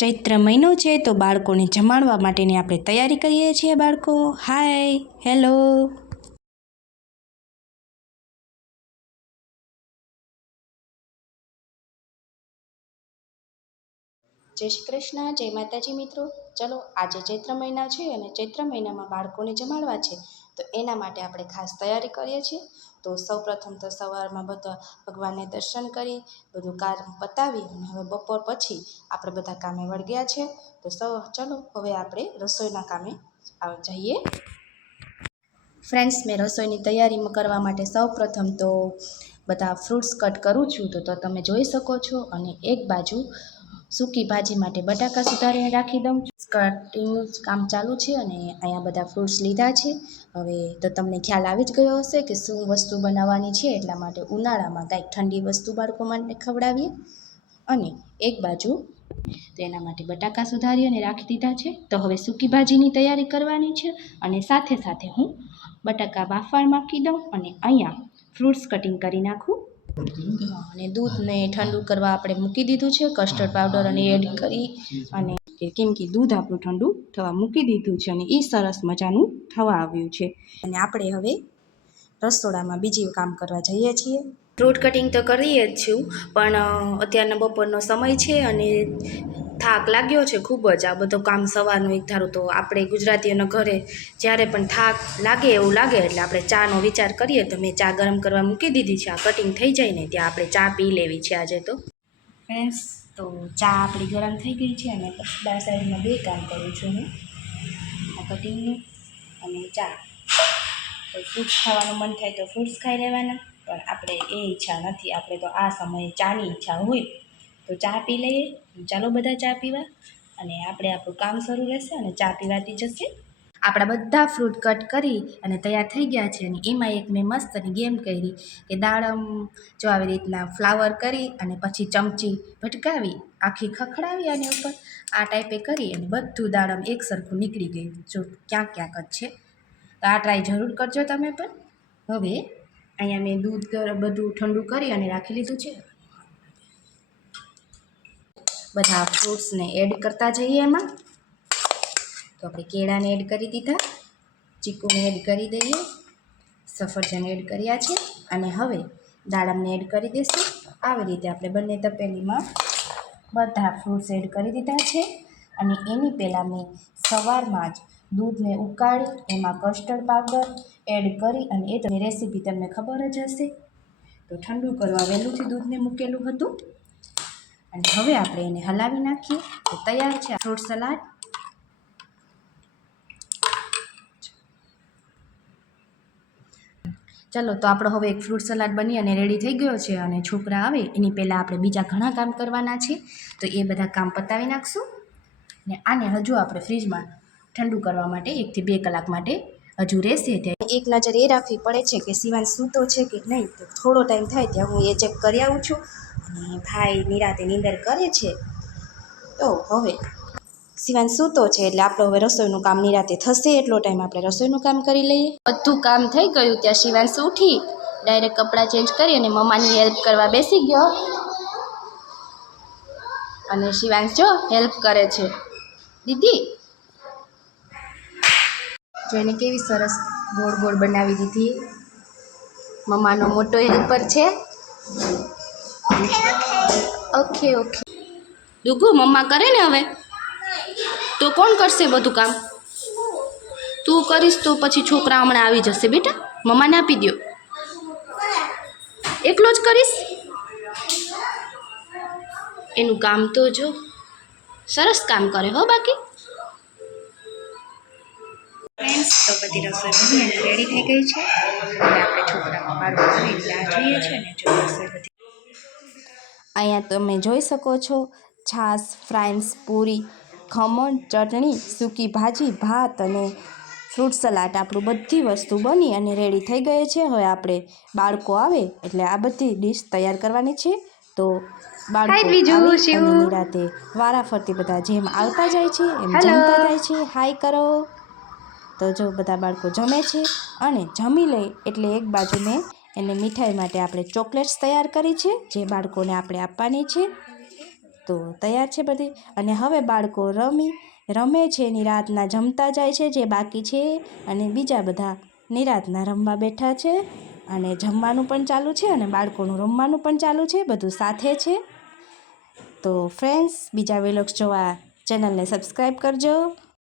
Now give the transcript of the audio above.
ચૈત્ર મહિનો છે તો બાળકોને જમાડવા માટેની આપણે તૈયારી કરીએ છીએ બાળકો. હાય, હેલો. જય શ્રી કૃષ્ણ, જય માતાજી મિત્રો. ચલો, આજે ચૈત્ર મહિના છે અને ચૈત્ર મહિનામાં બાળકોને જમાડવા છે, તો એના માટે આપણે ખાસ તૈયારી કરીએ છીએ. તો સૌપ્રથમ તો સવારમાં બધા ભગવાનને દર્શન કરી બધું કામ પતાવી અને હવે બપોર પછી આપણે બધા કામે વળગ્યા છે. તો ચલો હવે આપણે રસોઈના કામે જઈએ. ફ્રેન્ડ્સ, મેં રસોઈની તૈયારી કરવા માટે સૌપ્રથમ તો બધા ફ્રૂટ્સ કટ કરું છું. તો તમે જોઈ શકો છો. અને એક બાજુ સૂકી ભાજી માટે બટાકા સુધારીને રાખી દઉં છું. કટિંગનું કામ ચાલુ છે અને અહીંયા બધા ફ્રૂટ્સ લીધા છે. હવે તો તમને ખ્યાલ આવી જ ગયો હશે કે શું વસ્તુ બનાવવાની છે. એટલા માટે ઉનાળામાં કાંઈક ઠંડી વસ્તુ બાળકો માટે ખવડાવીએ. અને એક બાજુ તો એના માટે બટાકા સુધારી અને રાખી દીધા છે. તો હવે સૂકી ભાજીની તૈયારી કરવાની છે અને સાથે સાથે હું બટાકા બાફવા મૂકી દઉં અને અહીંયા ફ્રૂટ્સ કટિંગ કરી નાખું. અને દૂધને ઠંડુ કરવા આપણે મૂકી દીધું છે. કસ્ટર્ડ પાવડર અને એડ કરી અને કેમ કે દૂધ આપણું ઠંડુ થવા મૂકી દીધું છે અને એ સરસ મજાનું થવા આવ્યું છે. અને આપણે હવે રસોડામાં બીજી કામ કરવા જઈએ છીએ. ફ્રૂટ કટિંગ તો કરીએ જ છું, પણ અત્યારના બપોરનો સમય છે અને થાક લાગ્યો છે ખૂબ જ. આ બધું કામ સવારનું એક ધારું તો આપણે ગુજરાતીઓના ઘરે જ્યારે પણ થાક લાગે એવું લાગે એટલે આપણે ચાનો વિચાર કરીએ. તો મેં ચા ગરમ કરવા મૂકી દીધી છે. આ કટિંગ થઈ જાય ને ત્યાં આપણે ચા પી લેવી છે આજે તો. ફ્રેન્ડ્સ, તો ચા આપણી ગરમ થઈ ગઈ છે અને પછી સાઈડમાં બે કામ કરું છું હું, આ કટિંગનું અને ચા. તો ફ્રૂટ્સ ખાવાનું મન થાય તો ફ્રૂટ્સ ખાઈ લેવાના, પણ આપણે એ ઈચ્છા નથી. આપણે તો આ સમયે ચાની ઈચ્છા હોય તો ચા પી લઈએ. ચાલો બધા ચા પીવા અને આપણે આપણું કામ શરૂ રહેશે અને ચા પીવાતી જશે. આપણા બધા ફ્રૂટ કટ કરી અને તૈયાર થઈ ગયા છે. અને એમાં એક મેં મસ્તની ગેમ કરી કે દાડમ જો આવી રીતના ફ્લાવર કરી અને પછી ચમચી ભટકાવી આખી ખખડાવી અને ઉપર આ ટાઈપે કરી અને બધું દાડમ એક સરખું નીકળી ગયું. જો ક્યાંક ક્યાંક જ છે, તો આ ટ્રાય જરૂર કરજો તમે પણ. હવે અહીંયા મેં દૂધ બધું ઠંડુ કરી અને રાખી લીધું છે. બધા ફ્રૂટ્સને એડ કરતા જઈએ એમાં. તો આપણે કેળાને એડ કરી દીધા, ચીકુને એડ કરી દઈએ, સફરજન એડ કર્યા છે અને હવે દાડમને એડ કરી દઈશું. આવી રીતે આપણે બંને તપેલીમાં બધા ફ્રૂટ્સ એડ કરી દીધા છે. અને એની પહેલાં મેં સવારમાં જ દૂધને ઉકાળી એમાં કસ્ટર્ડ પાવડર એડ કરી અને એ તો રેસીપી તમને ખબર જ હશે. તો ઠંડુ કરવા વહેલુંથી દૂધને મૂકેલું હતું અને હવે આપણે એને હલાવી નાખીએ. તો તૈયાર છે ફ્રૂટ સલાડ. ચલો, તો આપણો હવે એક ફ્રૂટ સલાડ બની અને રેડી થઈ ગયો છે. અને છોકરા આવે એની પહેલાં આપણે બીજા ઘણા કામ કરવાના છે, તો એ બધા કામ પતાવી નાખશું. ને આને હજુ આપણે ફ્રીજમાં ઠંડુ કરવા માટે 1 થી 2 કલાક માટે હજુ રહેશે. ત્યાં એક નજર એ રાખવી પડે છે કે શિવાંશ સૂતો છે કે નહીં. તો થોડો ટાઈમ થાય ત્યાં હું એ ચેક કરી આવું છું. અને ભાઈ નિરાતે નીંદર કરે છે. તો હવે શિવાંશ સૂતો છે એટલે આપણે હવે રસોઈનું કામ નિરાતે થશે. એટલો ટાઈમ આપણે રસોઈનું કામ કરી લઈએ. બધું કામ થઈ ગયું ત્યાં શિવાંશ ઉઠી ડાયરેક્ટ કપડાં ચેન્જ કરી અને મમ્માની હેલ્પ કરવા બેસી ગયો. અને શિવાંશ જો હેલ્પ કરે છે દીદી. જો એને કેવી સરસ ગોળ ગોળ બનાવી દીધી. મમ્માનો મોટો હેલ્પર છે. ઓકે ઓકે દુગુ, મમ્મા કરે ને હવે તો કોણ કરશે બધું કામ? તું કરીશ તો પછી છોકરા હમણાં આવી જશે. બેટા, મમ્માને આપી દો. એકલો જ કરીશ? એનું કામ તો જો સરસ કામ કરે હો. બાકી ફ્રેન્ડ્સ, તો બધી રસોઈ બની અને રેડી થઈ ગઈ છે. અને આપણે છોકરામાં બાળકો આવે એટલે આ જોઈએ છે ને. જો રસોઈ બધી અહીંયા તમે જોઈ શકો છો. છાશ, ફ્રાઈસ, પૂરી, ખમણ, ચટણી, સૂકી ભાજી, ભાત અને ફ્રૂટ સલાડ. આપણું બધી વસ્તુ બની અને રેડી થઈ ગઈ છે. હવે આપણે બાળકો આવે એટલે આ બધી ડીશ તૈયાર કરવાની છે. તો બાળકો આવી અને નિરાતે વારાફરતી બધા જેમ આવતા જાય છે એમ જમતા જાય છે. હાય કરો. તો જો બધા બાળકો જમે છે અને જમી લે એટલે એક બાજુ મેં એને મીઠાઈ માટે આપણે ચોકલેટ્સ તૈયાર કરી છે જે બાળકોને આપણે આપવાની છે. તો તૈયાર છે બધી. અને હવે બાળકો રમે છે, નિરાતના જમતા જાય છે જે બાકી છે, અને બીજા બધા નિરાતના રમવા બેઠા છે, અને જમવાનું પણ ચાલુ છે અને બાળકોનું રમવાનું પણ ચાલુ છે, બધું સાથે છે. તો ફ્રેન્ડ્સ, બીજા વ્લોગ્સ જોવા ચેનલને સબસ્ક્રાઈબ કરજો.